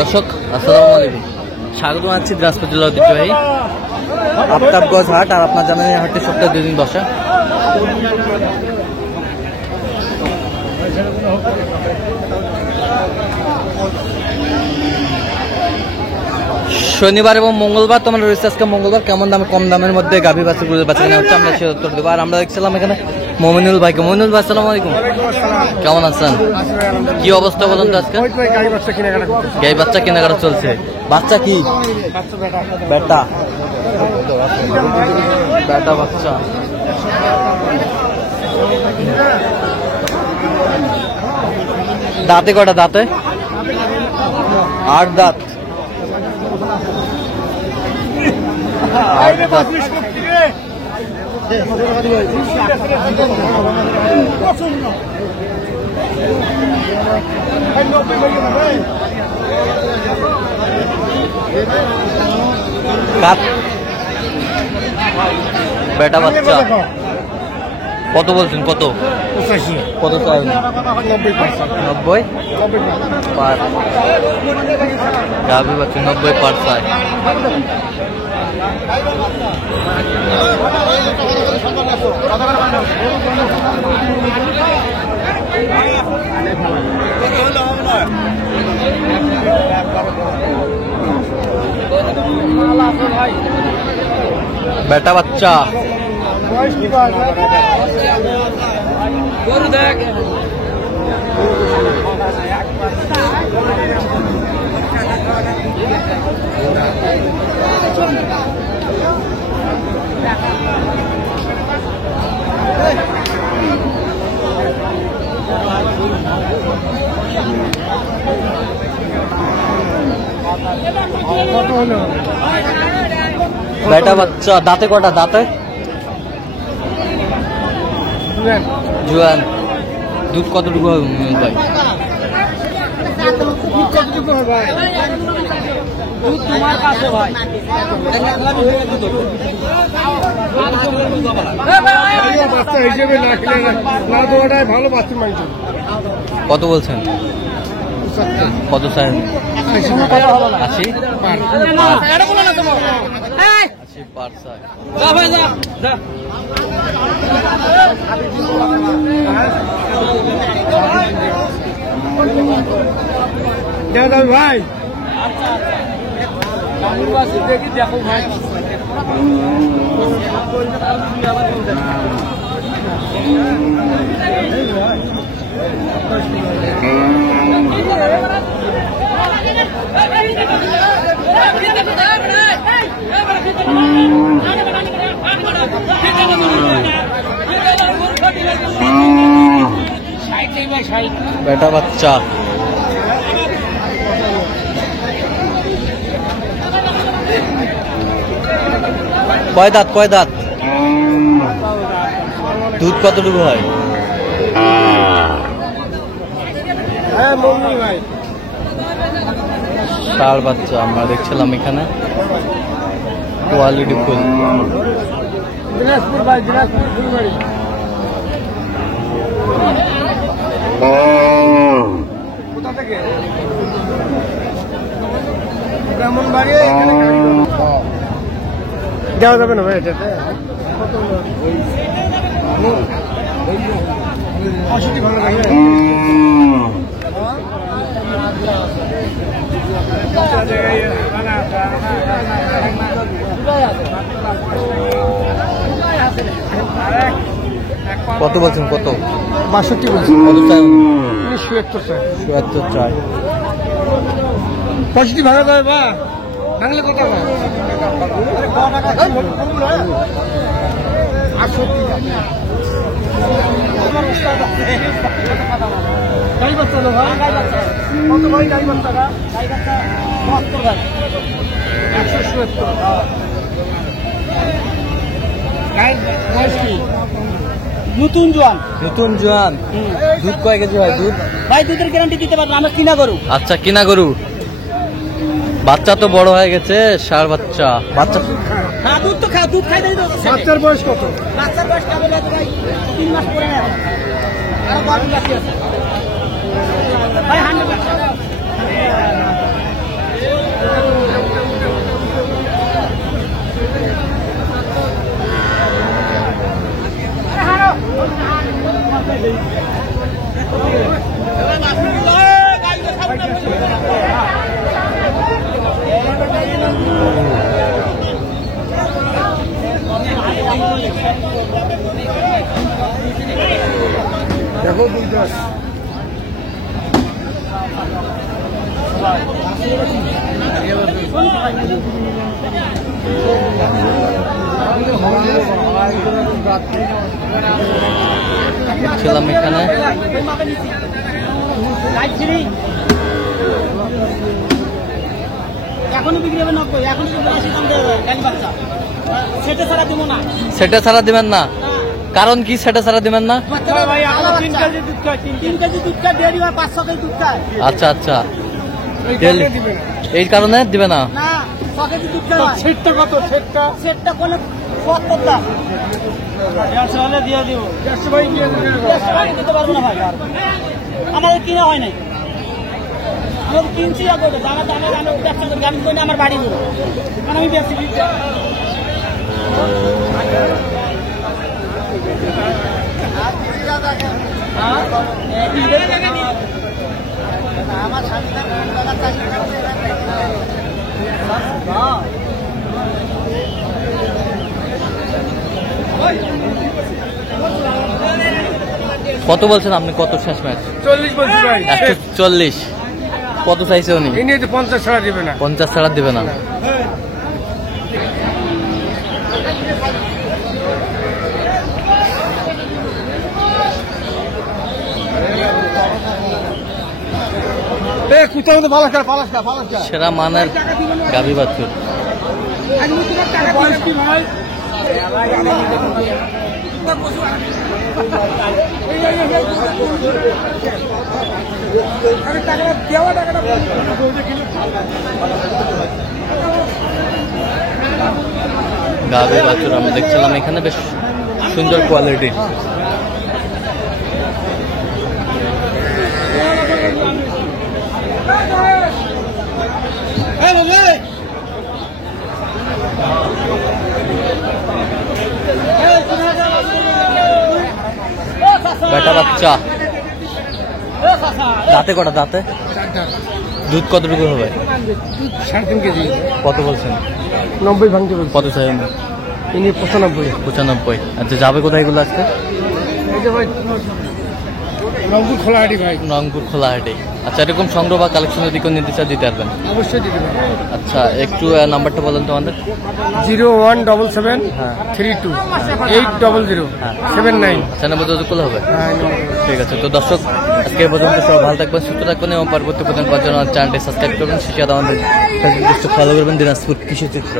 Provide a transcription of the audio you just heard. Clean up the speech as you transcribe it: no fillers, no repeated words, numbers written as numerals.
দর্শক আসসালামু আলাইকুম, স্বাগত জানাচ্ছি দিনাজপুর জেলার ঐতিহ্যবাহী আফতাবগঞ্জ হাট। আর আপনার জানেন এই হাটটি সপ্তাহে 2 দিন বসে। শনিবার এবং মঙ্গলবার তোমার রয়েছে। আজকে মঙ্গলবার কেমন দামে কম দামের মধ্যে গাভী বাছুরগুলোর বাচ্চা কেনা হচ্ছে আমরা সে উত্তর দেবো। আর আমরা দেখছিলাম এখানে মমিনুল ভাইকে। মমিনুল ভাই আসসালামু আলাইকুম, কেমন আছেন? কি অবস্থা বলুন তো আজকে? গাই বাচ্চা কেনাকাটা চলছে। বাচ্চা কি? বেটা বেটা বাচ্চা। দাঁতে কটা? দাঁতে 8 দাঁত। বেটা বাচ্চা কত বলছেন? কত? 85। কত চাই? 90 পার। গাভী বাচ্চা 90 পার চাই। বেটা বাচ্চা দেখ। বেটা বাচ্চা দাঁতে কটা? দাঁতে জুয়ান। দুধ কতটুকু হবে ভাই? কত বলছেন? কত চাই? 80 পার চাই। ভাই দেখো ভাই, বেটা বাচ্চা কয় দাঁত? কয় দাঁত? দুধ কতটুকু হয়? ষাঁড় বাচ্চা আমরা দেখছিলাম এখানে, কোয়ালিটি ফুল। দিনাজপুর ভাই, দিনাজপুর ফুলবাড়ি। কোথা থেকে? ব্রাহ্মণবাড়ি। দেওয়া যাবে না ভাই এটাতে? 80 ভালো লাগে। কত বলছেন? কত? 62 বলছেন। কত চাই? 77 চাই। 77 চাই। 65 ভালো যাবে বা বাংলা কত? 68 গাই বাচ্চা লো ভাই। কত ভাই গাই বাচ্চা? গাই বাচ্চা 72 ভাই। 170। গাই বয়স কি? নতুন জোয়ান। নতুন জোয়ান। দুধ কয় কেজি হয়? দুধ ভাই দুধের গ্যারান্টি দিতে পারবো, আমরা কিনা গরু। আচ্ছা, কিনা গরু। বাচ্চা তো বড় হয়ে গেছে, ষাঁড় বাচ্চা। বাচ্চা দুধ তো খা, দুধ খাই। বাচ্চার বয়স কত? বাচ্চার বয়স 3 মাস পরে না। আর 12 মাস আছে ভাই। 100 ছিলাম এখানে এখনো বিক্রি হবে 90, এখনো 82 দাম দেবে গাড়ি বাচ্চা। সেটা ছাড়া দিব না। সেটা ছাড়া দিবেন না? কারণ কি সেটা ছাড়া দিবেন না? ভাই এখন 3 কেজি দুধ খায়, 3 কেজি দুধ খায়, ডেয়ারি হয় 500 কেজি দুধ খায়। আচ্ছা আচ্ছা, এই কারণে দিবে না? না, 100 কেজি দুধ খায়। সেটটা কত? সেটটা কোন 70 দাম। 150 হলে দিয়ে দিব। 150 ভাই দিয়ে দেবেন। 150 টাকা দিতে পারবো না ভাই। আমাদের কিনা হয় নাই। আমি কিনছি আগে দানা দানা দানা ব্যবসা করি, আমি কই না আমার বাড়ি যাবো, কারণ আমি ব্যবসা করি। আমার কত বলছেন আপনি? কত শেষ ম্যাচ? 40 বলছি ভাই। 140। কত চাইছে উনি? ইনি তো 50 ছাড়া দিবে না। 50 ছাড়া দিবে না? কোথাও তো পালাসকা। সেরা মানের গাভী বাছুর। বয়স কি ভাই? গাভী বাছুর আমরা দেখছিলাম এখানে, বেশ সুন্দর কোয়ালিটি। বেটা বাচ্চা, দাঁতে কটা? দাঁতে দুধ কতটুকু হবে? 3.5 কেজি। কত বলছেন? 90 ভাঙতে বলছি। কত চাই? ইনি 95। 95। আচ্ছা, যাবে কোথায় এগুলো আজকে? এই যে ভাই রংপুর খোলাহাটি ভাই। রংপুর খোলাহাটি। আচ্ছা, এরকম সংগ্রহ বা কালেকশন যদি কেউ নিতে চায় দিতে পারবেন? অবশ্যই দিতে পারবেন। আচ্ছা, একটু নাম্বারটা বলেন তো আমাদের। 0177 হ্যাঁ 32 800 79। আচ্ছা, নাম্বার যোগাযোগ করলে হবে? হ্যাঁ। ঠিক আছে। তো দর্শক, আজকে এই পর্যন্ত সবাই ভালো থাকবেন, সুস্থ থাকবেন এবং পরবর্তী পর্যন্ত পাওয়ার জন্য চ্যানেলটি সাবস্ক্রাইব করবেন। সেটা আমাদের ফলো করবেন দিনাজপুর কৃষি চিত্র।